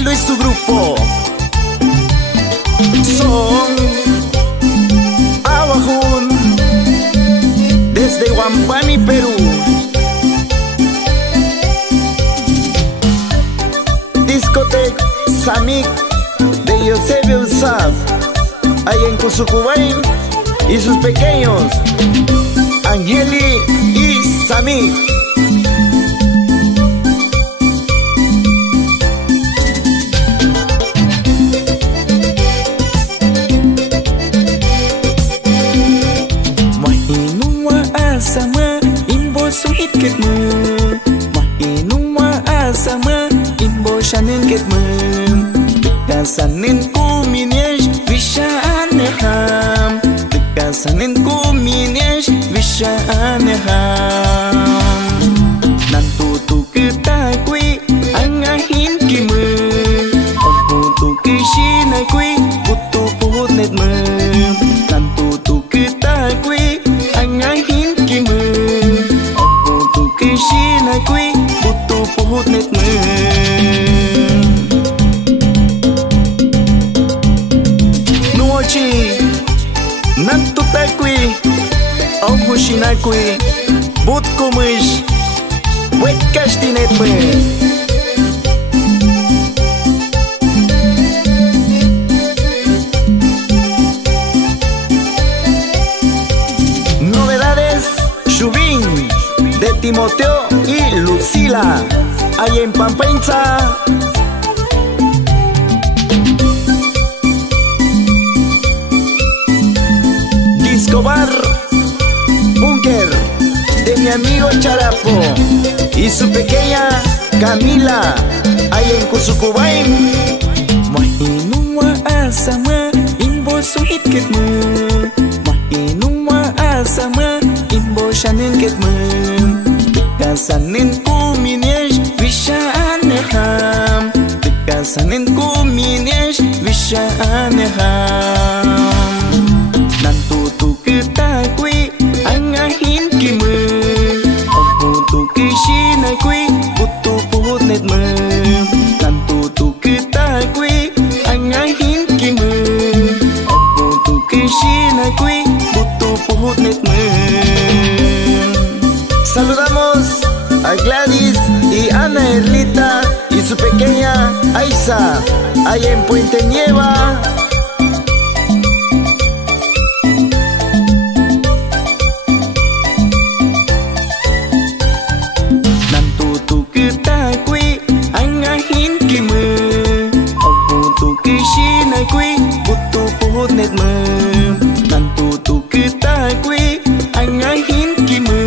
Aldo y su grupo son Abajún desde Huampani, Perú. Discoteca Samik de Eusebio Usaf, ahí en Cusucubain, y sus pequeños Angeli y Samik. Sama imbo suhit ketmu, mahinuma asama imbo shanin ketmu. Dekasanin ku minesh visha aneham, dekasanin ku minesh visha aneham. Nantutu kita kui angahin kimu, oh tu kishina kui butu puhut netmu. Nantutu kita kui angahin Kishina kui butu puhut netmu. Nuochi nantuta kui au hushina kui but kumish wet kashti netmu. Novedades Shubin de Timoteo y Lucila, ahí en Pampenza. Disco Bar Bunker de mi amigo Charapo y su pequeña Camila, ahí en Cusucubain. Mahinuma asama imbo suhit ketmu, mahinuma asama imbo shanin ketmu. Dekasanin ku minesh visha aneham, dekasanin ku minesh visha aneham. Nantutu kita kui angahin kimu, oh tu kishina kui butu puhut netmu. Nantutu kita kui angahin kimu, oh tu kishina kui butu puhut netmu. Saludamos a Gladys y Ana Erlita y su pequeña Aiza, ahí en Puente Nieva. Nantutu kita kui angahin kimu, oh tu kishina kui butu puhut netmu. Nantutu kita kui angahin kimu,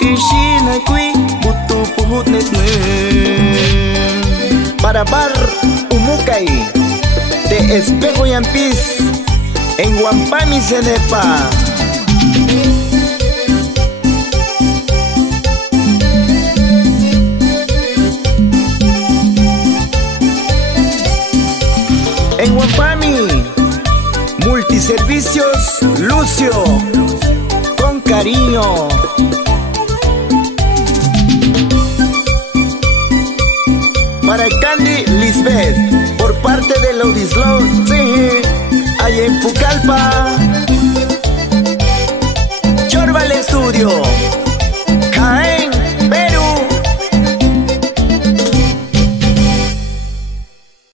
Kishina kui butu puhut netmu. Para Bar Umucay de Espejo y Ampis en Huampani, Cenepa. En Huampani, Multiservicios Lucio, con cariño. Para Candy Lisbeth, por parte